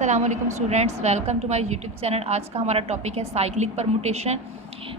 अस्सलाम वालेकुम students, welcome to my YouTube channel. आज का हमारा टॉपिक है साइक्लिक परमुटेशन।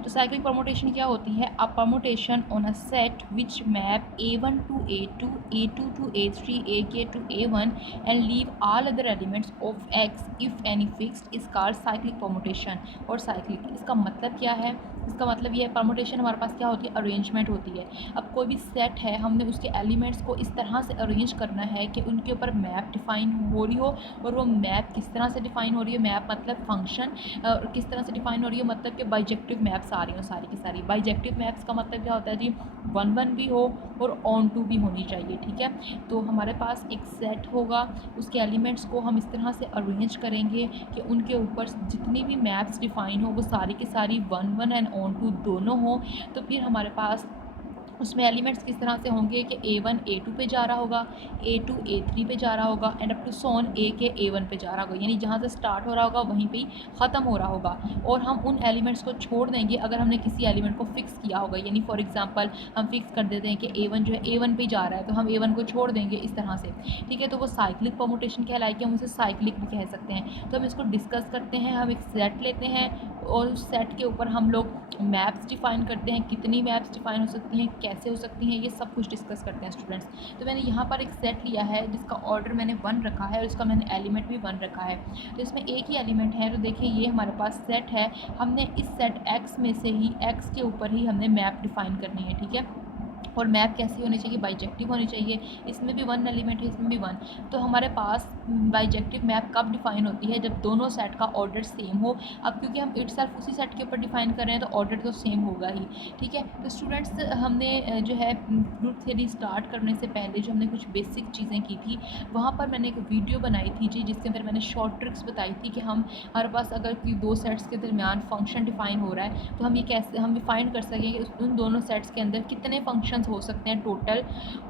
तो साइक्लिक परमुटेशन क्या होती है? A permutation on a set which map A1 to A2, A2 to A3, AK to A1 and leave all other elements of X if any fixed is called cyclic permutation. और cyclic इसका मतलब क्या है? इसका मतलब ये है, permutation हमारे पास क्या होती है? अरेंजमेंट होती है। अब कोई भी सेट है, हमने उसके एलिमेंट्स को इस तरह से अरेंज करना है कि उनके ऊपर मैप डिफ़ाइन हो रही हो। और वो मैप किस तरह से डिफ़ाइन हो रही है? मैप मतलब फंक्शन किस तरह से डिफ़ाइन हो रही है? मतलब कि बाइजेक्टिव मैप्स आ रही हो सारी की सारी। बाइजेक्टिव मैप्स का मतलब क्या होता है जी? 1 भी हो और ऑन टू भी होनी चाहिए, ठीक है। तो हमारे पास एक सेट होगा, उसके एलिमेंट्स को हम इस तरह से अरेंज करेंगे कि उनके ऊपर जितनी भी मैप्स डिफ़ाइन हो वो सारी की सारी 1 एंड ऑन टू दोनों हो। तो फिर हमारे पास उसमें एलिमेंट्स किस तरह से होंगे कि A1 A2 पे जा रहा होगा, A2 A3 पे जा रहा होगा and up to zone A के A1 पे जा रहा होगा। यानी जहाँ से स्टार्ट हो रहा होगा वहीं पे ही ख़त्म हो रहा होगा। और हम उन एलिमेंट्स को छोड़ देंगे अगर हमने किसी एलिमेंट को फिक्स किया होगा। यानी फॉर एग्जांपल हम फिक्स कर देते हैं कि A1 जो है A1 पे जा रहा है, तो हम A1 को छोड़ देंगे इस तरह से, ठीक है। तो वो साइक्लिक परमुटेशन कहलाएगी, हम उसे साइक्लिक भी कह सकते हैं। तो हम इसको डिस्कस करते हैं। हम एक सेट लेते हैं और उस सेट के ऊपर हम लोग मैप्स डिफ़ाइन करते हैं। कितनी मैप्स डिफ़ाइन हो सकती हैं, कैसे हो सकती हैं, ये सब कुछ डिस्कस करते हैं स्टूडेंट्स। तो मैंने यहाँ पर एक सेट लिया है जिसका ऑर्डर मैंने 1 रखा है और इसका मैंने एलिमेंट भी 1 रखा है। तो इसमें एक ही एलिमेंट है। तो देखिए ये हमारे पास सेट है। हमने इस सेट X में से ही X के ऊपर ही हमने मैप डिफ़ाइन करनी है, ठीक है। और मैप कैसी होनी चाहिए? बाइजेक्टिव होनी चाहिए। इसमें भी 1 एलिमेंट है, इसमें भी 1। तो हमारे पास बाइजेक्टिव मैप कब डिफ़ाइन होती है? जब दोनों सेट का ऑर्डर सेम हो। अब क्योंकि हम इटसेल्फ उसी सेट के ऊपर डिफ़ाइन कर रहे हैं तो ऑर्डर तो सेम होगा ही, ठीक है। तो स्टूडेंट्स हमने जो है ग्रुप थ्योरी स्टार्ट करने से पहले जो हमने कुछ बेसिक चीज़ें की थी, वहाँ पर मैंने एक वीडियो बनाई थी जी, जिसके अंदर मैंने शॉर्ट ट्रिक्स बताई थी कि हमारे पास अगर दो सेट्स के दरमियान फंक्शन डिफ़ाइन हो रहा है तो हम ये कैसे हम डिफ़ाइन कर सकेंगे उन दोनों सेट्स के अंदर कितने फंक्शन हो सकते हैं टोटल।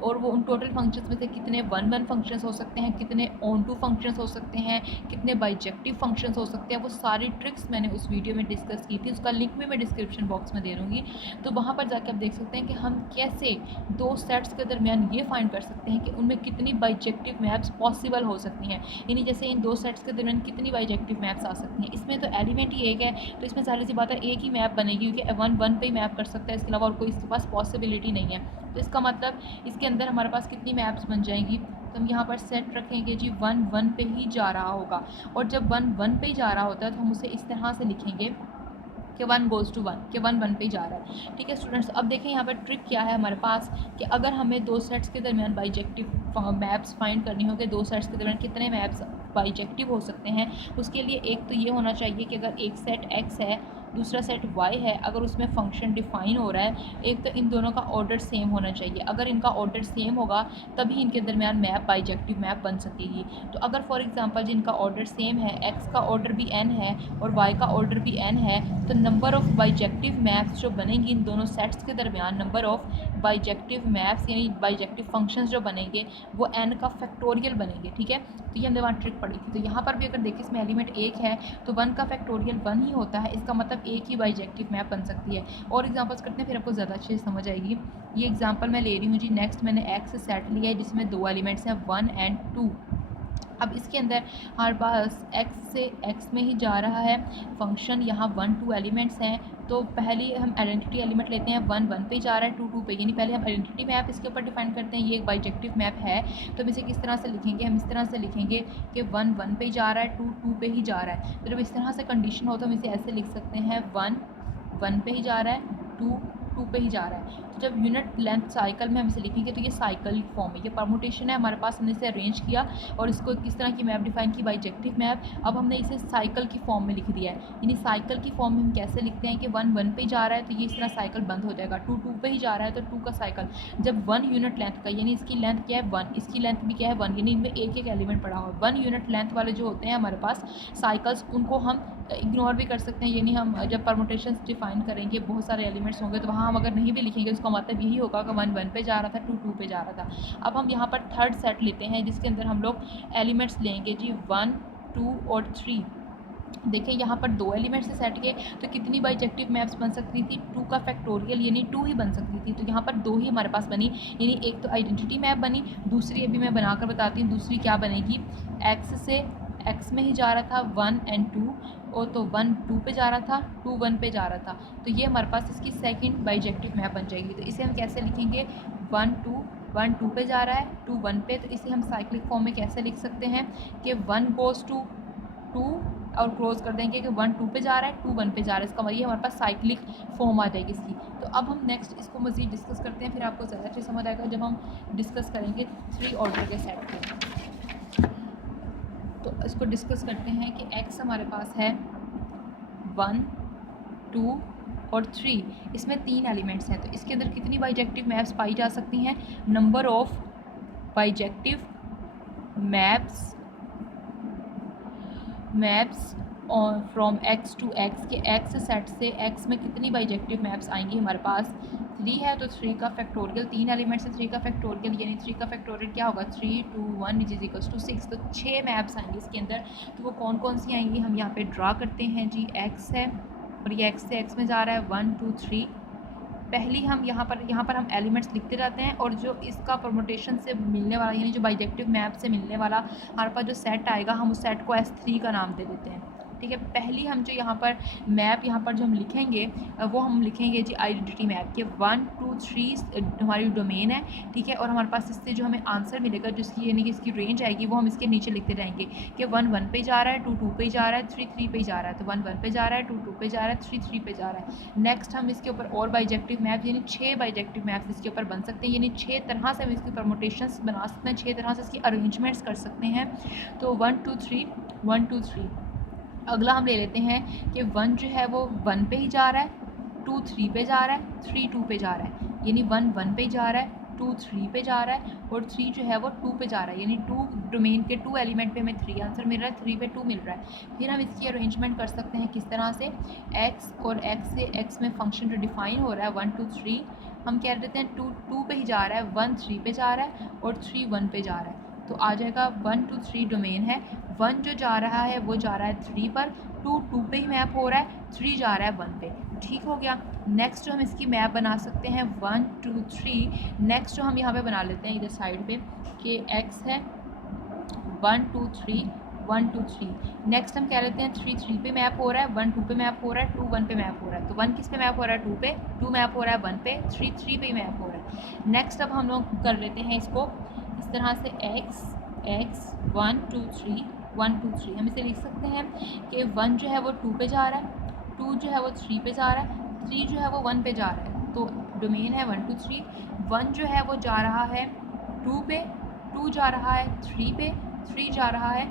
और वो उन टोटल फंक्शंस में से कितने 1 फंक्शंस हो सकते हैं, कितने ऑन टू फंक्शंस हो सकते हैं, कितने बाइजेक्टिव फंक्शंस हो सकते हैं। वो सारी ट्रिक्स मैंने उस वीडियो में डिस्कस की थी। उसका लिंक भी मैं डिस्क्रिप्शन बॉक्स में दे दूँगी। तो वहाँ पर जाकर आप देख सकते हैं कि हम कैसे दो सेट्स के दरमियान ये फाइंड कर सकते हैं कि उनमें कितनी बाइजेक्टिव मैप्स पॉसिबल हो सकती हैं। यानी जैसे इन दो सेट्स के दरमियान कितनी बाइजेक्टिव मैप्स आ सकती हैं। इसमें तो एलिमेंट ही एक है, तो इसमें सारी सी बात है एक ही मैप बनेगी, क्योंकि 1 पे ही मैप कर सकता है, इसके अलावा और कोई इसके पास पॉसिबिलिटी नहीं है। तो इसका मतलब इसके अंदर हमारे पास कितनी मैप्स बन जाएंगी? तो हम यहाँ पर सेट रखेंगे जी 1 पे ही जा रहा होगा। और जब 1 पे ही जा रहा होता है तो हम उसे इस तरह से लिखेंगे कि 1 गोज़ टू 1, कि 1 पे ही जा रहा है, ठीक है स्टूडेंट्स। अब देखें यहाँ पर ट्रिक क्या है हमारे पास कि अगर हमें दो सेट्स के दरमियान बाइजेक्टिव मैप्स फाइंड करनी हो कि दो सेट्स के दरमियान कितने मैप्स बाइजेक्टिव हो सकते हैं, उसके लिए एक तो ये होना चाहिए कि अगर एक सेट X है, दूसरा सेट Y है, अगर उसमें फंक्शन डिफ़ाइन हो रहा है, एक तो इन दोनों का ऑर्डर सेम होना चाहिए। अगर इनका ऑर्डर सेम होगा तभी इनके दरमियान मैप बाइजेक्टिव मैप बन सकेगी। तो अगर फॉर एग्जांपल जिनका ऑर्डर सेम है, X का ऑर्डर भी n है और Y का ऑर्डर भी n है, तो नंबर ऑफ़ बाइजेक्टिव मैप्स जो बनेंगी इन दोनों सेट्स के दरमियान, नंबर ऑफ़ बाइजेक्टिव मैप्स यानी बाइजेक्टिव फंक्शंस जो बनेंगे वो n का फैक्टोरियल बनेंगे, ठीक है। तो ये हमने वहाँ ट्रिक पढ़ी थी। तो यहाँ पर भी अगर देखिए इसमें एलिमेंट 1 है तो 1 का फैक्टोरियल 1 ही होता है। इसका मतलब एक ही बाइजेक्टिव मैप बन सकती है। और एग्जांपल्स करते हैं फिर आपको ज़्यादा अच्छे से समझ आएगी। ये एग्जांपल मैं ले रही हूँ जी। नेक्स्ट मैंने X सेट लिया है जिसमें 2 एलिमेंट्स हैं 1 एंड 2। अब इसके अंदर हमारे पास X से X में ही जा रहा है फंक्शन। यहाँ 1 2 एलिमेंट्स हैं। तो पहले हम आइडेंटिटी एलिमेंट लेते हैं 1 पे जा रहा है 2 2 पे, यानी पहले हम आइडेंटिटी मैप इसके ऊपर डिफाइन करते हैं। ये एक बाइजेक्टिव मैप है तो हम इसे किस तरह से लिखेंगे? हम इस तरह से लिखेंगे कि 1 पे जा रहा है, 2 2 पे ही जा रहा है। तो जब इस तरह से कंडीशन हो तो हम इसे ऐसे लिख सकते हैं 1 पे ही जा रहा है, 2 2 पे ही जा रहा है। तो जब यूनिट लेंथ साइकिल में हम इसे लिखेंगे तो ये साइकिल फॉर्म है, ये परमुटेशन है हमारे पास। हमने इसे अरेंज किया और इसको किस तरह की मैप डिफाइन की? Bijective map. अब हमने इसे साइकिल की फॉर्म में लिख दिया है। यानी साइकिल की फॉर्म में हम कैसे लिखते हैं कि 1 पे जा रहा है तो ये इस तरह साइकिल बंद हो जाएगा। 2 2 पे ही जा रहा है तो 2 का साइकिल। जब 1 यूनिट लेंथ का, यानी इसकी लेंथ क्या है 1, इसकी लेंथ भी क्या है 1, यानी इनमें एक एक एलिमेंट पड़ा हुआ। 1 यूनिट लेंथ वाले जो होते हैं हमारे पास साइकिल्स, उनको हम इग्नोर भी कर सकते हैं। यानी हम जब परमुटेशंस डिफाइन करेंगे बहुत सारे एलिमेंट्स होंगे तो वहाँ हम अगर नहीं भी लिखेंगे उसका मतलब यही होगा कि 1 पे जा रहा था, 2 2 पे जा रहा था। अब हम यहाँ पर थर्ड सेट लेते हैं जिसके अंदर हम लोग एलिमेंट्स लेंगे जी 1 2 और 3। देखिए यहाँ पर 2 एलिमेंट्स से सेट के तो कितनी बाइजेक्टिव मैप्स बन सकती थी? 2 का फैक्टोरियल यानी 2 ही बन सकती थी। तो यहाँ पर 2 ही हमारे पास बनी। यानी एक तो आइडेंटिटी मैप बनी, दूसरी अभी मैं बनाकर बताती हूँ। दूसरी क्या बनेगी? X से एक्स में ही जा रहा था 1 and 2, और तो 1 2 पे जा रहा था, 2 1 पे जा रहा था, तो ये हमारे पास इसकी सेकंड बाइजेक्टिव मैप बन जाएगी। तो इसे हम कैसे लिखेंगे, 1 2 पे जा रहा है, 2 1 पे, तो इसे हम साइक्लिक फॉर्म में कैसे लिख सकते हैं कि 1 goes to 2 और क्लोज कर देंगे कि 1 2 पे जा रहा है, 2 1 पे जा रहा है, इसका मतलब ये हमारे पास साइक्लिक फॉर्म आ जाएगी इसकी। तो अब हम नेक्स्ट इसको मज़ीद डिस्कस करते हैं, फिर आपको ज़्यादा अच्छे समझ आएगा जब हम डिस्कस करेंगे 3 ऑर्डर के सेट को। तो इसको डिस्कस करते हैं कि x हमारे पास है 1 2 और 3, इसमें 3 एलिमेंट्स हैं, तो इसके अंदर कितनी बाइजेक्टिव मैप्स पाई जा सकती हैं, number of bijective maps from x to x, के x सेट से x में कितनी बाइजेक्टिव मैप्स आएंगी हमारे पास, 3 है तो 3 का फैक्टोरियल, 3 एलिमेंट्स है 3 का फैक्टोरियल, यानी 3 का फैक्टोरियल क्या होगा 3 2 1 विच इज इक्वल्स टू 6, तो 6 मैप्स आएंगी इसके अंदर। तो वो कौन कौन सी आएंगी हम यहाँ पे ड्रा करते हैं जी, x है और ये x से x में जा रहा है 1 2 3। पहली हम यहाँ पर हम एलिमेंट्स लिखते जाते हैं, और जो इसका परमुटेशन से मिलने वाला यानी जो बाइजेक्टिव मैप से मिलने वाला हमारे पास जो सेट आएगा हम उस सेट को S3 का नाम दे देते हैं। ठीक है, पहली हम जो यहाँ पर मैप यहाँ पर जो हम लिखेंगे वो हम लिखेंगे जी आइडेंटिटी मैप के 1 2 3 हमारी डोमेन है। ठीक है, और हमारे पास इससे जो हमें आंसर मिलेगा जिसकी यानी कि इसकी रेंज आएगी वो हम इसके नीचे लिखते जाएंगे कि 1 1 पे जा रहा है, 2 2 पे जा रहा है, 3 3 पे जा रहा है, तो 1 1 पे जा रहा है, 2 2 पे जा रहा है, 3 3 पे जा रहा है। नेक्स्ट हम इसके ऊपर और बाइजेक्टिव मैप यानी 6 बाइजेक्टिव मैप्स इसके ऊपर बन सकते हैं, यानी 6 तरह से हम इसकी परमुटेशंस बना सकते हैं, 6 तरह से इसकी अरेंजमेंट्स कर सकते हैं। तो 1 2 3 1 2 3। अगला हम ले लेते हैं कि 1 जो है वो 1 पे ही जा रहा है, 2 3 पे जा रहा है, 3 2 पे जा रहा है, यानी 1 1 पे जा रहा है, 2 3 पे जा रहा है, और 3 जो है वो 2 पे जा रहा है, यानी 2 डोमेन के 2 एलिमेंट पे हमें 3 आंसर मिल रहा है, 3 पे 2 मिल रहा है। फिर हम इसकी अरेंजमेंट कर सकते हैं किस तरह से, x और x से x में फंक्शन जो डिफाइन हो रहा है 1 2 3 हम कह देते हैं 2 2 पे ही जा रहा है, 1 3 पे जा रहा है और 3 1 पे जा रहा है, तो आ जाएगा 1 2 3 डोमेन है, 1 जो जा रहा है वो जा रहा है 3 पर, 2 2 पे ही मैप हो रहा है, 3 जा रहा है 1 पे। ठीक हो गया। नेक्स्ट जो हम इसकी मैप बना सकते हैं 1 2 3, नेक्स्ट जो हम यहाँ पे बना लेते हैं इधर साइड पे कि x है 1 2 3 1 2 3, नेक्स्ट हम कह लेते हैं 3 3 पे मैप हो रहा है, 1 2 पे मैप हो रहा है, 2 1 पे मैप हो रहा है, तो 1 किस पे मैप हो रहा है 2 पे, 2 मैप हो रहा है 1 पे, 3 3 पे मैप हो रहा है। नेक्स्ट अब हम लोग कर लेते हैं इसको इस तरह से x 1 2 3 1 2 3, हम इसे लिख सकते हैं कि 1 जो है वो 2 पे जा रहा है, 2 जो है वो 3 पे जा रहा है, 3 जो है वो 1 पे जा रहा है, तो डोमेन है 1 2 3। 1 जो है वो जा रहा है 2 पे, 2 जा रहा है 3 पे, 3 जा रहा है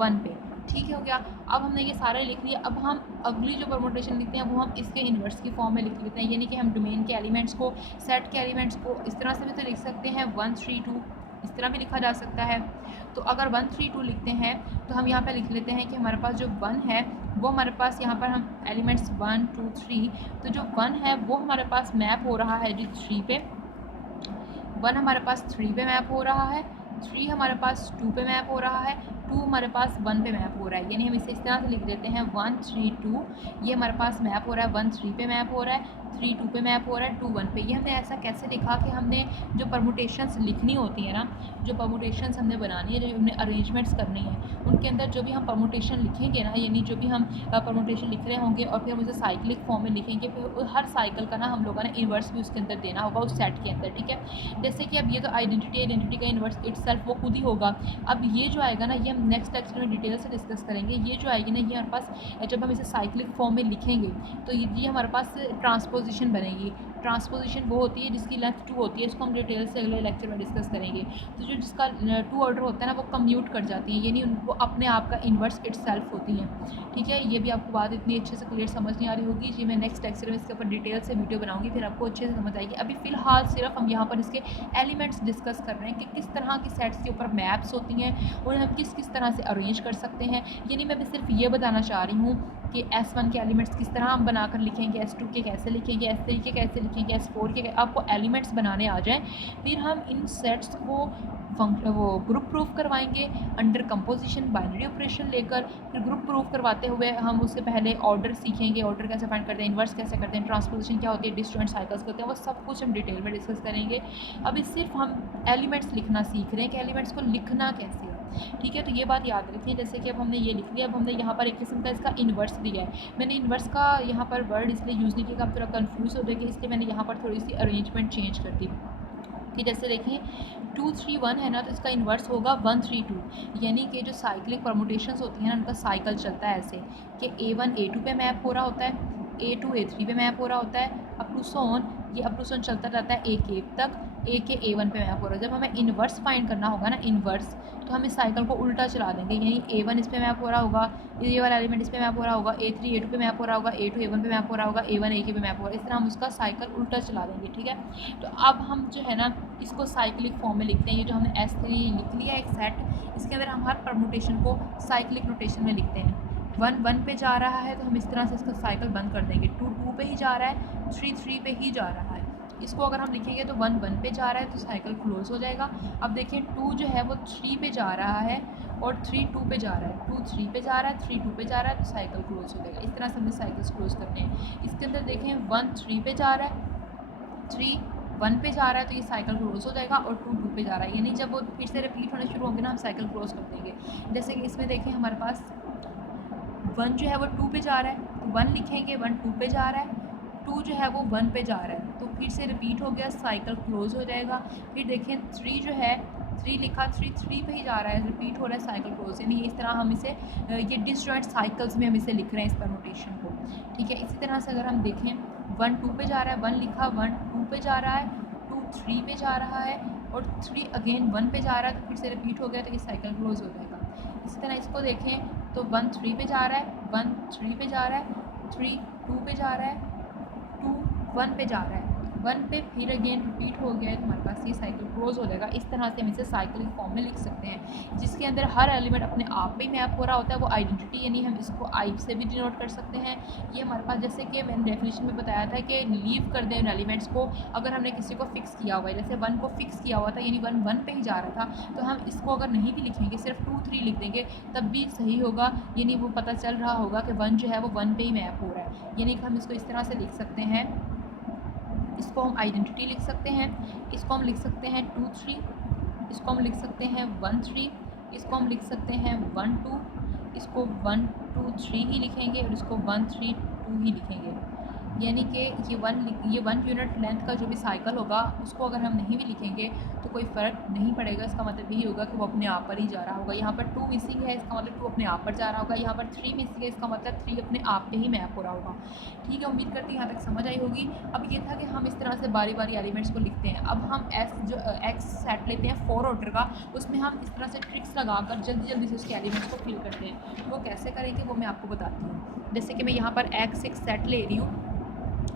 1 पे। ठीक हो गया। अब हमने ये सारे लिख लिया, अब हम अगली जो परमुटेशन लिखते हैं वो हम इसके इन्वर्स की फॉर्म में लिख लेते हैं, यानी कि हम डोमेन के एलिमेंट्स को, सेट के एलिमेंट्स को इस तरह से भी तो लिख सकते हैं 1 3 2, इस तरह भी लिखा जा सकता है। तो अगर 1 3 2 लिखते हैं तो हम यहाँ पे लिख लेते हैं कि हमारे पास जो 1 है वो हमारे पास यहाँ पर हम एलिमेंट्स 1 2 3, तो जो 1 है वो हमारे पास मैप हो रहा है जी 3 पे, 1 हमारे पास 3 पे मैप हो रहा है, 3 हमारे पास 2 पे मैप हो रहा है, 2 हमारे पास 1 पे मैप हो रहा है, यानी हम इसे इस तरह से लिख देते हैं 1 3 2, ये हमारे पास मैप हो रहा है 1 3 पे मैप हो रहा है, 3 2 पे मैप हो रहा है, 2 1 पे। ये हमने ऐसा कैसे लिखा कि हमने जो परमुटेशंस लिखनी होती है ना, जो परमुटेशंस हमने बनानी है, जो हमने अरेंजमेंट्स करनी है, उनके अंदर जो भी हम परमुटेशन लिखेंगे ना, यानी जो भी हम परमुटेशन लिख रहे होंगे और फिर हम उसे साइक्लिक फॉर्म में लिखेंगे, फिर हर साइकिल का ना हम लोगों ने इन्वर्स भी उसके अंदर देना होगा उस सेट के अंदर। ठीक है, जैसे कि अब ये तो आइडेंटिटी का इन्वर्स इटसेल्फ वो खुद ही होगा। अब ये जो आएगा ना, ये हम नेक्स्ट लेक्चर में डिटेल से डिस्कस करेंगे। ये जो आएगी ना, ये हमारे पास जब हम इसे साइक्लिक फॉर्म में लिखेंगे तो ये हमारे पास ट्रांसपोजिशन बनेगी। ट्रांसपोजिशन वो होती है जिसकी लेंथ 2 होती है, इसको हम डिटेल से अगले लेक्चर में डिस्कस करेंगे। तो जो जिसका 2 ऑर्डर होता है ना वो कम्यूट कर जाती हैं, यानी उनको अपने आप का इन्वर्स इटसेल्फ होती हैं। ठीक है, ये भी आपको बात इतनी अच्छे से क्लियर समझ नहीं आ रही होगी जी, मैं नेक्स्ट लेक्चर में इसके ऊपर डिटेल से वीडियो बनाऊंगी, फिर आपको अच्छे से समझ आएगी। अभी फ़िलहाल सिर्फ हम यहाँ पर इसके एलिमेंट्स डिस्कस कर रहे हैं कि किस तरह की सेट्स के ऊपर मैप्स होती हैं और हम किस किस तरह से अरेंज कर सकते हैं। यानी मैं भी सिर्फ ये बताना चाह रही हूँ कि S1 के एलिमेंट्स किस तरह हम बनाकर लिखेंगे, S2 के कैसे लिखेंगे, S3 के कैसे लिखेंगे, S4 के आपको एलिमेंट्स बनाने आ जाएं, फिर हम इन सेट्स को वो ग्रुप प्रूफ करवाएंगे अंडर कंपोजिशन बाइनरी ऑपरेशन लेकर। फिर ग्रुप प्रूफ करवाते हुए हम उससे पहले ऑर्डर सीखेंगे, ऑर्डर कैसे फाइंड करते हैं, इन्वर्स कैसे करते हैं, ट्रांसपोजिशन क्या होती है, डिस्जॉइंट साइकिल्स होते हैं, वो सब कुछ हम डिटेल में डिस्कस करेंगे। अभी सिर्फ हम एलिमेंट्स लिखना सीख रहे हैं कि एलिमेंट्स को लिखना कैसे है। ठीक है, तो ये बात याद रखिए। जैसे कि अब हमने ये लिख लिया, अब हमने यहाँ पर एक किस्म का इसका इन्वर्स दिया है। मैंने इन्वर्स का यहाँ पर वर्ड इसलिए यूज़ नहीं किया, आप थोड़ा कन्फ्यूज़ हो जाएगी, इसलिए मैंने यहाँ पर थोड़ी सी अरेंजमेंट चेंज कर दी कि जैसे देखिए 2 3 1 है ना, तो इसका इन्वर्स होगा 1 3 2, यानी कि जो साइक्लिक परमुटेशंस होती हैं ना, उनका साइकिल चलता है ऐसे कि A1 A2 पे मैप हो रहा होता है, A2 A3 पे मैप हो रहा होता है, अप टू सो ऑन, ये अप टू सो ऑन चलता रहता है A के तक, A के A1 पे मैप हो रहा है। जब हमें इन्वर्स फाइंड करना होगा ना, इन्वर्स, तो हम इस साइकिल को उल्टा चला देंगे, यानी A1 इस पे मैप हो रहा होगा, ये वाला एलिमेंट इस पे मैप हो रहा होगा, A3 A2 पे मैप हो रहा होगा, A2 A1 पे मैप हो रहा होगा, A1 A के पे मैप हो रहा है, इस तरह हम उसका साइकिल उल्टा चला देंगे। ठीक है, तो अब हम जो है ना इसको साइक्लिक फॉर्म में लिखते हैं। ये जो हमने S3 लिख लिया एक सेट, इसके अंदर हम हर परमुटेशन को साइक्लिक नोटेशन में लिखते हैं। 1 1 पे जा रहा है तो हम इस तरह से इसका साइकिल बंद कर देंगे, 2 2 पे ही जा रहा है, 3 3 पे ही जा रहा है। इसको अगर हम लिखेंगे तो 1 1 पे जा रहा है तो साइकिल क्लोज हो जाएगा। अब देखिए 2 जो है वो 3 पे जा रहा है और 3 2 पे जा रहा है, 2 3 पे जा रहा है, 3 2 पे जा रहा है, तो साइकिल क्लोज हो जाएगा। इस तरह से हमें साइकिल्स क्लोज करने हैं। इसके अंदर देखें 1 3 पे जा रहा है, 3 1 पे जा रहा है, तो ये साइकिल क्लोज हो जाएगा, और 2 2 पे जा रहा है, यानी जब वो फिर से रिपीट होने शुरू होंगे ना, हम साइकिल क्लोज कर देंगे। जैसे कि इसमें देखें हमारे पास 1 जो है वो 2 पे जा रहा है, तो 1 लिखेंगे, 1 2 पे जा रहा है, 2 जो है वो 1 पे जा रहा है, तो फिर से रिपीट हो गया, साइकिल क्लोज हो जाएगा। फिर देखें 3 जो है, 3 लिखा, 3 3 पे ही जा रहा है, रिपीट हो रहा है, साइकिल क्लोज, यानी इस तरह हम इसे ये डिसजॉइंट साइकिल्स में हम इसे लिख रहे हैं इस परमुटेशन को। ठीक है, इसी तरह से अगर हम देखें 1 2 पे जा रहा है, 1 लिखा, 1 2 पे जा रहा है, 2 3 पे जा रहा है, और 3 अगेन 1 पे जा रहा है, तो फिर से रिपीट हो गया, तो ये साइकिल क्लोज हो जाएगा। इसी तरह इसको देखें तो 1 3 पे जा रहा है, 1 3 पे जा रहा है, 3 2 पे जा रहा है, 2 1 पे जा रहा है, 1 पे फिर अगेन रिपीट हो गया है, तो हमारे पास ये साइकिल क्लोज हो जाएगा। इस तरह से हम इसे साइक्लिक फॉर्म में लिख सकते हैं, जिसके अंदर हर एलिमेंट अपने आप में मैप हो रहा होता है। वो आइडेंटिटी, यानी हम इसको आई से भी डिनोट कर सकते हैं। ये हमारे पास, जैसे कि मैंने डेफिनेशन में बताया था कि लीव कर दें उन एलिमेंट्स को, अगर हमने किसी को फिक्स किया हुआ है, जैसे 1 को फिक्स किया हुआ था, यानी 1 1 पे ही जा रहा था, तो हम इसको अगर नहीं भी लिखेंगे, सिर्फ 2 3 लिख देंगे, तब भी सही होगा, यानी वो पता चल रहा होगा कि 1 जो है वो 1 पे ही मैप हो रहा है। यानी कि हम इसको इस तरह से लिख सकते हैं, इसको हम आइडेंटिटी लिख सकते हैं, इसको हम लिख सकते हैं 2 3, इसको हम लिख सकते हैं 1 3, इसको हम लिख सकते हैं 1 2, इसको 1 2 3 ही लिखेंगे, और इसको 1 3 2 ही लिखेंगे। यानी कि ये 1 यूनिट लेंथ का जो भी साइकिल होगा, उसको अगर हम नहीं भी लिखेंगे तो कोई फ़र्क नहीं पड़ेगा। इसका मतलब यही होगा कि वो अपने आप पर ही जा रहा होगा। यहाँ पर 2 मिसिंग है, इसका मतलब 2 अपने आप पर जा रहा होगा। यहाँ पर 3 मिसिंग है, इसका मतलब 3 अपने आप पे ही मैप हो रहा होगा। ठीक है, उम्मीद करती हूँ यहाँ तक समझ आई होगी। अब ये था कि हम इस तरह से बारी बारी एलिमेंट्स को लिखते हैं। अब हम एक्स सेट लेते हैं 4 ऑर्डर का, उसमें हम इस तरह से ट्रिक्स लगाकर जल्दी जल्दी से उसके एलिमेंट्स को फिल करते हैं। वो कैसे करेंगे वो मैं आपको बताती हूँ। जैसे कि मैं यहाँ पर एक्स एक सेट ले रही हूँ,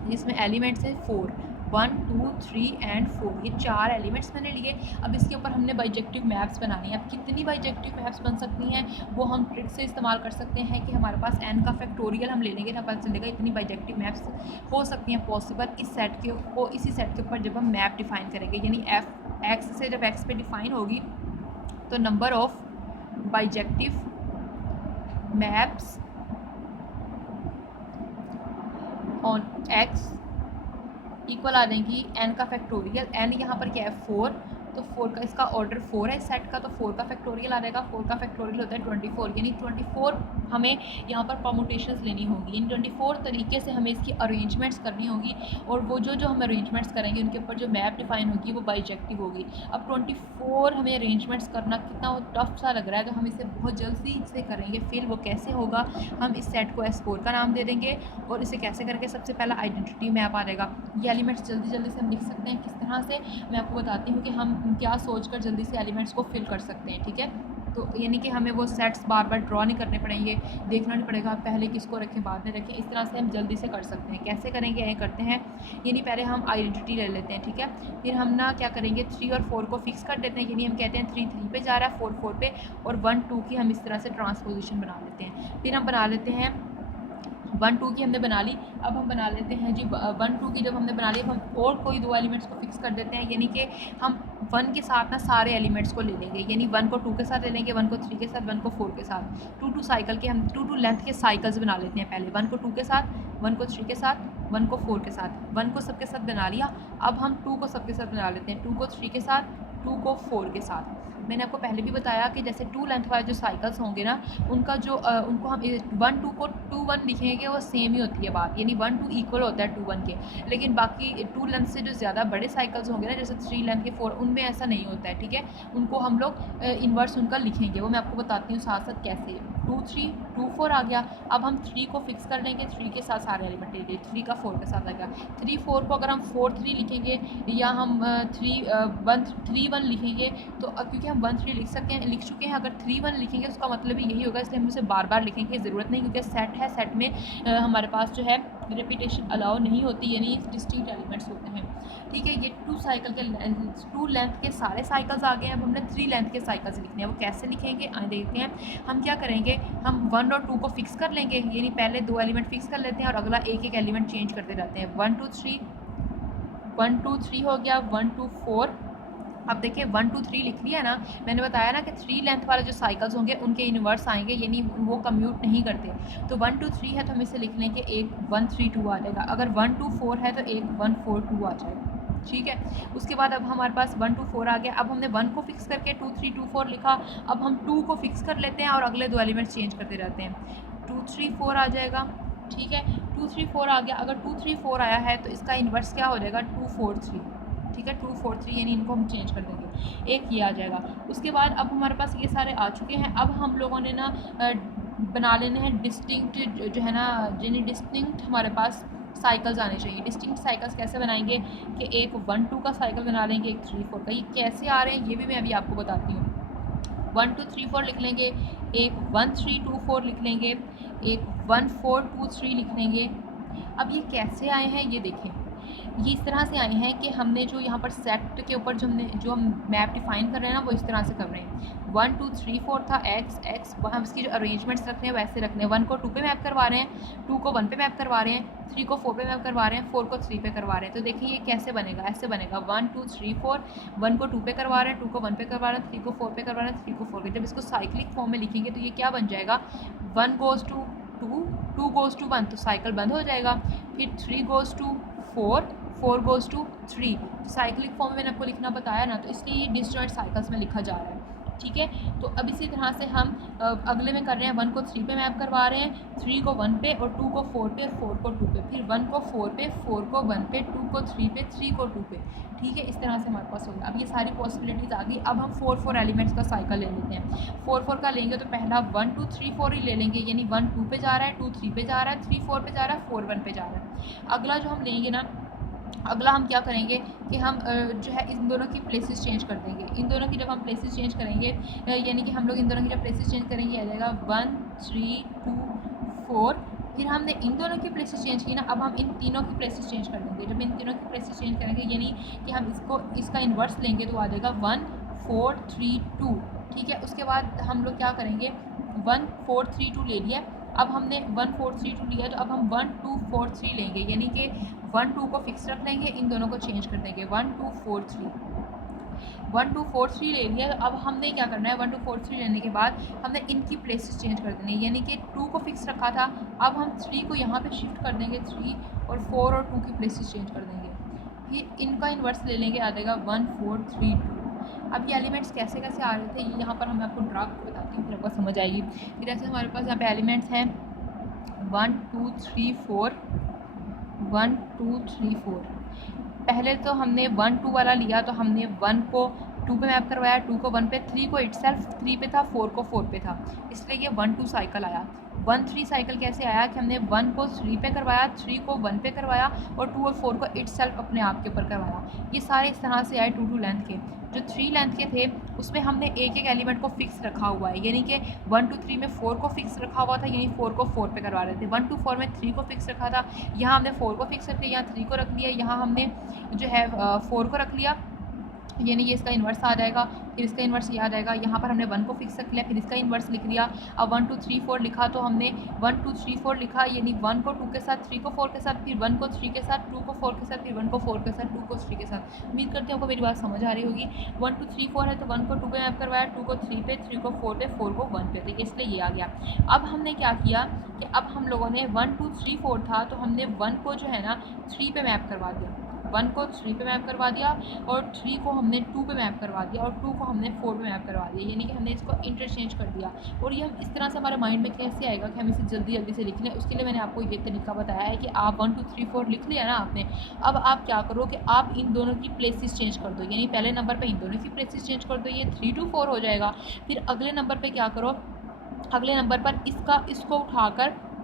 जिसमें एलिमेंट्स है 4, 1 2 3 एंड 4, ये 4 एलिमेंट्स मैंने लिए। अब इसके ऊपर हमने बाइजेक्टिव मैप्स बनानी है। अब कितनी बाइजेक्टिव मैप्स बन सकती हैं वो हम ट्रिक से इस्तेमाल कर सकते हैं कि हमारे पास n का फैक्टोरियल हम ले लेंगे ना, पता चलेगा इतनी बाइजेक्टिव मैप्स हो सकती हैं पॉसिबल इस सेट के को इसी सेट के ऊपर जब हम मैप डिफ़ाइन करेंगे, यानी एफ एक्स से जब एक्स पे डिफ़ाइन होगी तो number of bijective maps on x equal आ जाएंगी n का फैक्टोरियल। n यहाँ पर क्या है 4, तो 4 का इसका ऑर्डर 4 है इस सेट का, तो 4 का फैक्टोरियल आ जाएगा। 4 का फैक्टोरियल होता है 24, यानी 24 हमें यहाँ पर परमुटेशंस लेनी होगी। इन 24 तरीके से हमें इसकी अरेंजमेंट्स करनी होगी, और वो जो हम अरेंजमेंट्स करेंगे उनके ऊपर जो मैप डिफाइन होगी वो बाइजेक्टिव होगी। अब 24 हमें अरेंजमेंट्स करना कितना टफ सा लग रहा है, तो हम इसे बहुत जल्दी से करेंगे। फिर वो कैसे होगा, हम इस सेट को S4 का नाम दे देंगे, और इसे कैसे करेंगे, सबसे पहला आइडेंटिटी मैप आ जाएगा। ये एलिमेंट्स जल्दी जल्दी से हम लिख सकते हैं। किस तरह से मैं आपको बताती हूँ कि हम क्या सोचकर जल्दी से एलिमेंट्स को फिल कर सकते हैं। ठीक है, तो यानी कि हमें वो सेट्स बार बार ड्रॉ नहीं करने पड़ेंगे, देखना नहीं पड़ेगा पहले किसको रखें बाद में रखें। इस तरह से हम जल्दी से कर सकते हैं। कैसे करेंगे, ये करते हैं, यानी पहले हम आइडेंटिटी ले लेते हैं। ठीक है, फिर हम ना क्या करेंगे 3 और 4 को फिक्स कर देते हैं, यानी हम कहते हैं 3 3 पे जा रहा है, 4 4 पे, और 1 2 की हम इस तरह से ट्रांसपोजिशन बना लेते हैं। फिर हम बना लेते हैं 1 2 की हमने बना ली। अब हम बना लेते हैं जी 1 2 की जब हमने बना ली, हम और कोई 2 एलिमेंट्स को फिक्स कर देते हैं, यानी कि हम 1 के साथ ना सारे एलिमेंट्स को ले लेंगे, यानी 1 को 2 के साथ ले लेंगे, 1 को 3 के साथ, 1 को 4 के साथ। 2 2 साइकिल के हम 2 2 लेंथ के साइकिल्स बना लेते हैं। पहले 1 को 2 के साथ, 1 को 3 के साथ, 1 को 4 के साथ। 1 को सबके साथ बना लिया, अब हम 2 को सबके साथ बना लेते हैं, 2 को 3 के साथ, 2 को 4 के साथ। मैंने आपको पहले भी बताया कि जैसे 2 लेंथ वाले जो साइकिल्स होंगे ना, उनका जो उनको हम 1 2 को 2 1 लिखेंगे, वो सेम ही होती है बात, यानी 1 2 इक्वल होता है 2 1 के। लेकिन बाकी 2 लेंथ से जो ज़्यादा बड़े साइकिल्स होंगे ना, जैसे 3 लेंथ के 4, उनमें ऐसा नहीं होता है, ठीक है। उनको हम लोग इन्वर्स उनका लिखेंगे, वो मैं आपको बताती हूँ साथ साथ कैसे। 2 3 2 4 आ गया। अब हम 3 को फिक्स कर लेंगे, 3 के साथ सारे एलिमेंट ले लिए, 3 का 4 के साथ आ गया। 3 4 को अगर हम 4 3 लिखेंगे या हम 3 1 लिखेंगे, तो क्योंकि हम 1 3 लिख चुके हैं, अगर 3 1 लिखेंगे उसका मतलब भी यही होगा, इसलिए हम उसे बार बार लिखेंगे की ज़रूरत नहीं, क्योंकि सेट है, सेट में हमारे पास जो है रिपीटेशन अलाउ नहीं होती, यानी डिस्टिंक्ट एलिमेंट्स होते हैं, ठीक है। ये 2 साइकिल के 2 लेंथ के सारे साइकिल्स आ गए हैं। अब हमने 3 लेंथ के साइकिल्स लिखने हैं, वो कैसे लिखेंगे आए देखते हैं। हम क्या करेंगे, हम 1 और 2 को फिक्स कर लेंगे, यानी पहले 2 एलिमेंट फिक्स कर लेते हैं और अगला एक एक एलिमेंट चेंज करते रहते हैं। 1 2 3 1 2 3 हो गया, 1 2 4। अब देखिए 1 2 3 लिख लिया ना, मैंने बताया ना कि 3 लेंथ वाले जो साइकिल्स होंगे उनके इन्वर्स आएंगे, यानी वो कम्यूट नहीं करते। तो 1 2 3 है तो हम इसे लिख लेंगे एक 1 3 2 आ जाएगा। अगर 1 2 4 है तो एक 1 4 2 आ जाएगा, ठीक है। उसके बाद अब हमारे पास 1 2 4 आ गया। अब हमने 1 को फिक्स करके 2 3 2 4 लिखा। अब हम 2 को फिक्स कर लेते हैं और अगले 2 एलिमेंट चेंज करते रहते हैं। 2 3 4 आ जाएगा, ठीक है। 2 3 4 आ गया। अगर 2 3 4 आया है तो इसका इन्वर्स क्या हो जाएगा, 2 4 3, ठीक है। 2 4 3, यानी इनको हम चेंज कर देंगे, एक ये आ जाएगा। उसके बाद अब हमारे पास ये सारे आ चुके हैं। अब हम लोगों ने ना बना लेने हैं डिस्टिंक्ट, जो है ना, यानी डिस्टिंक्ट हमारे पास साइकिल्स आने चाहिए। डिस्टिंक्ट साइकिल्स कैसे बनाएंगे कि एक 1 2 का साइकिल बना लेंगे, एक 3 4 का। ये कैसे आ रहे हैं ये भी मैं अभी आपको बताती हूँ। 1 2 3 4 लिख लेंगे, एक 1 3 2 4 लिख लेंगे, एक 1 4 2 3 लिख लेंगे। अब ये कैसे आए हैं ये देखें, ये इस तरह से आए हैं कि हमने जो यहाँ पर सेट के ऊपर जो हम मैप डिफाइन कर रहे हैं ना, वो इस तरह से कर रहे हैं। 1 2 3 4 था, एक्स एक्स, हम इसकी जो अरेंजमेंट्स रख रहे हैं वैसे रखने हैं। 1 को 2 पे मैप करवा रहे हैं, 2 को 1 पे मैप करवा रहे हैं, 3 को 4 पे मैप करवा रहे हैं, 4 को 3 पे करवा रहे हैं। तो देखिए ये कैसे बनेगा, ऐसे बनेगा 1 2 3 4, 1 को 2 पे करवा रहे हैं, 2 को 1 पे करवा रहे हैं, 3 को 4 पे करवा रहे हैं, 3 को 4 पे। जब इसको साइक्लिक फॉर्म में लिखेंगे तो ये क्या बन जाएगा, 1 गोज़ टू 2, 2 गोज़ टू 1, तो साइकिल बंद हो जाएगा। फिर 3 गोज़ टू 4, 4 गोज़ टू 3। तो साइक्लिक फॉर्म में मैंने आपको लिखना बताया ना, तो इसलिए ये डिसजॉइंट साइकिल्स में लिखा जा रहा है, ठीक है। तो अब इसी तरह से हम अगले में कर रहे हैं। 1 को 3 पे मैप करवा रहे हैं, 3 को 1 पे, और 2 को 4 पे, और 4 को 2 पे। फिर 1 को 4 पे, 4 को 1 पे, 2 को 3 पे, 3 को 2 पे, ठीक है। इस तरह से हमारे पास होगा। अब ये सारी पॉसिबिलिटीज़ आ गई। अब हम 4 4 एलिमेंट्स का साइकिल ले लेते हैं। 4 4 का लेंगे तो पहला 1 2 3 4 ही ले लेंगे, यानी 1 2 पे जा रहा है, 2 3 पे जा रहा है, 3 4 पे जा रहा है, 4 1 पे जा रहा है। अगला जो हम लेंगे ना, अगला हम क्या करेंगे कि हम जो है इन दोनों की प्लेसेस चेंज कर देंगे। इन दोनों की जब हम प्लेसेस चेंज करेंगे, यानी कि हम लोग इन दोनों की जब प्लेसेस चेंज करेंगे, आ जाएगा 1 3 2 4। फिर हमने इन दोनों की प्लेसेस चेंज की ना, अब हम इन तीनों की प्लेसेस चेंज कर देंगे। जब इन तीनों की प्लेसेस चेंज करेंगे, यानी कि हम इसका इन्वर्स लेंगे तो आ जाएगा 1 4 3 2, ठीक है। उसके बाद हम लोग क्या करेंगे, 1 4 3 2 ले लिया। अब हमने 1 4 3 2 लिया, तो अब हम 1 2 4 3 लेंगे, यानी कि 1 2 को फिक्स रख लेंगे, इन दोनों को चेंज कर देंगे। 1 2 4 3, 1 2 4 3 ले लिया। अब हमने क्या करना है, 1 2 4 3 लेने के बाद हमने इनकी प्लेसेस चेंज कर देनी है, यानी कि 2 को फिक्स रखा था, अब हम 3 को यहाँ पे शिफ्ट कर देंगे, 3 और 4 और 2 की प्लेसेस चेंज कर देंगे। फिर इनका इन्वर्स ले लेंगे, आ जाएगा 1 4 3 2। अब ये एलिमेंट्स कैसे कैसे आ रहे थे, ये यहाँ पर मैं आपको ड्रा बताती हूँ, फिर आपको समझ आएगी। फिर ऐसे हमारे पास यहाँ पे एलिमेंट्स हैं 1 2 3 4, 1 2 3 4। पहले तो हमने 1 2 वाला लिया, तो हमने 1 को 2 पे मैप करवाया, 2 को 1 पे, 3 को इटसेल्फ 3 पे था, 4 को 4 पे था, इसलिए ये 1 2 साइकिल आया। 1 3 साइकिल कैसे आया कि हमने 1 को 3 पे करवाया, 3 को 1 पे करवाया, और 2 और 4 को इटसेल्फ अपने आप के ऊपर करवाया। ये सारे इस तरह से आए 2 2 लेंथ के। जो 3 लेंथ के थे उसमें हमने एक एक एलिमेंट को फिक्स रखा हुआ है, यानी कि 1 2 3 में 4 को फिक्स रखा हुआ था, यानी 4 को 4 पे करवा रहे थे। 1 2 4 में 3 को फिक्स रखा था, यहाँ हमने 4 को फिक्स रख लिया, यहाँ 3 को रख लिया, यहाँ हमने जो है 4 को रख लिया, यानी ये इसका इन्वर्स आ जाएगा। फिर इसका इन्वर्स ये आ जाएगा, यहाँ पर हमने 1 को फिक्स रख लिया, फिर इसका इन्वर्स लिख लिया। अब 1 2 3 4 लिखा, तो हमने 1 2 3 4 लिखा, यानी 1 को 2 के साथ, 3 को 4 के साथ, फिर 1 को 3 के साथ, 2 को 4 के साथ, फिर 1 को 4 के साथ, 2 को 3 के साथ। उम्मीद करते हैं आपको मेरी बात समझ आ रही होगी। 1 2 3 4 है तो 1 को 2 पे मैप करवाया, 2 को 3 पे, 3 को 4 पे, 4 को 1 पे, ठीक है, इसलिए ये आ गया। अब हमने क्या किया कि अब हम लोगों ने 1 2 3 4 था, तो हमने 1 को जो है ना 3 पे मैप करवा दिया। 1 को 3 पे मैप करवा दिया और 3 को हमने 2 पे मैप करवा दिया और 2 को हमने 4 पे मैप करवा दिया, यानी कि हमने इसको इंटरचेंज कर दिया। और ये हम इस तरह से हमारे माइंड में कैसे आएगा कि हम इसे जल्दी जल्दी से लिख लें, उसके लिए मैंने आपको ये तरीका बताया है कि आप 1 2 3 4 लिख लिया ना आपने, अब आप क्या करो कि आप इन दोनों की प्लेसेस चेंज कर दो, यानी पहले नंबर पे इन दोनों की प्लेसेस चेंज कर दो, ये 3 2 4 हो जाएगा। फिर अगले नंबर पे क्या करो, अगले नंबर पर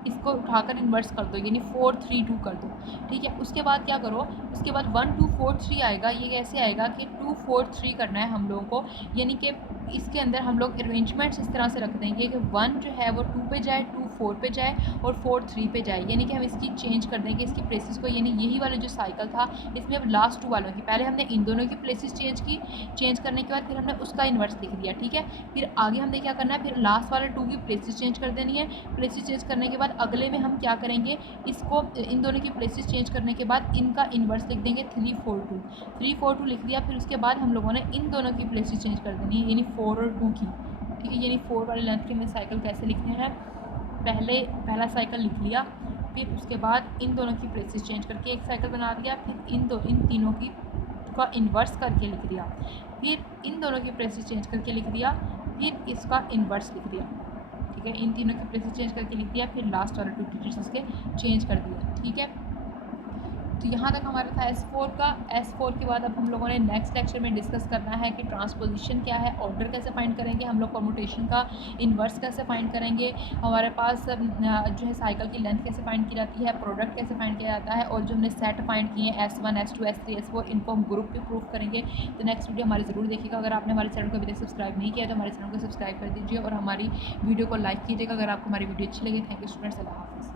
इसको उठाकर इन्वर्स कर दो, यानी 4 3 2 कर दो, ठीक है। उसके बाद क्या करो, उसके बाद 1 2 4 3 आएगा। ये कैसे आएगा कि 2 4 3 करना है हम लोगों को, यानी कि इसके अंदर हम लोग अरेंजमेंट्स इस तरह से रख देंगे कि 1 जो है वो 2 पे जाए, 2 4 पे जाए और 4 3 पे जाए, यानी कि हम इसकी चेंज कर देंगे इसकी प्लेसेस को। यानी यही वाला जो साइकिल था इसमें अब लास्ट 2 वालों की, पहले हमने इन दोनों की प्लेसेस चेंज की, चेंज करने के बाद फिर हमने उसका इन्वर्स लिख दिया, ठीक है। फिर आगे हमने क्या करना है, फिर लास्ट वाले 2 की प्लेसेस चेंज कर देनी है। प्लेसेस चेंज करने के बाद अगले में हम क्या करेंगे, इसको इन दोनों की प्लेसेस चेंज करने के बाद इनका इन्वर्स लिख देंगे 3 4 2, 3 4 2 लिख दिया। फिर उसके बाद हम लोगों ने इन दोनों की प्लेसेस चेंज कर देनी है, यानी 4 और 2 की, ठीक है। यानी 4 वाले लेंथ के में साइकिल कैसे लिखने हैं, पहला साइकिल लिख लिया, फिर उसके बाद इन दोनों की प्लेसेस चेंज करके एक साइकिल बना दिया, फिर इन तीनों की का इन्वर्स करके लिख दिया, फिर इन दोनों की प्लेसेस चेंज करके लिख दिया, फिर इसका इन्वर्स लिख दिया, ठीक है। इन तीनों की प्लेसेस चेंज करके लिख दिया, फिर लास्ट वाले 2 डिजिट्स इसके चेंज कर दिया, ठीक है। तो यहाँ तक हमारा था S4 का। S4 के बाद अब हम लोगों ने नेक्स्ट लेक्चर में डिस्कस करना है कि ट्रांसपोजिशन क्या है, ऑर्डर कैसे फाइंड करेंगे, हम लोग परमुटेशन का इन्वर्स कैसे फाइंड करेंगे, हमारे पास जो है साइकिल की लेंथ कैसे फाइंड की जाती है, प्रोडक्ट कैसे फाइंड किया जाता है, और जो हमने सेट फाइंड किए हैं S1 S2 S3 S4 इनको हम ग्रुप पे प्रूफ करेंगे। तो नेक्स्ट वीडियो हमारी ज़रूर देखिएगा। अगर आपने हमारे चैनल को अभी तक सब्सक्राइब नहीं किया तो हमारे चैनल को सब्सक्राइब कर दीजिए और हमारी वीडियो को लाइक कीजिएगा अगर आपको हमारी वीडियो अच्छी लगे। थैंक यू स्टूडेंट्स, अल्लाह हाफ़िज़।